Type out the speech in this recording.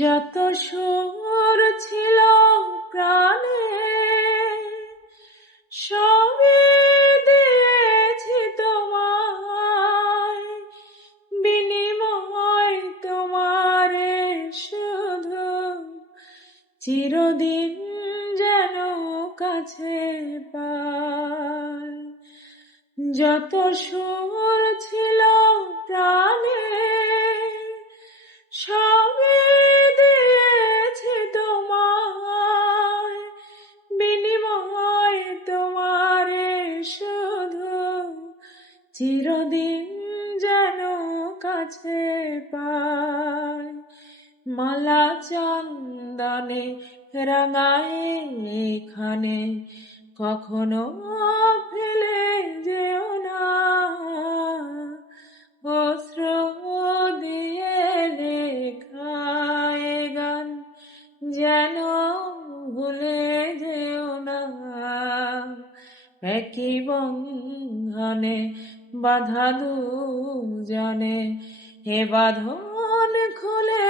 যত সুর ছিল প্রাণে সবই দিয়েছি তোমায়, বিনিময় তোমারে শুধু চিরদিন যেন কাছে পাই। যত সুর ছিল প্রাণে সবই দিয়েছি তোমায়, বিনিময় তোমারে শুধু চিরদিন যেন কাছে পাই। মালা চন্দনে রাঙায় এখানে কখনো ফেলে যেও না, অস্ত্র দিয়ে লেখায় গান যেন ভুলে যেও না। একই বন্ধনে বাঁধা দুজনে এ বাঁধন খুলে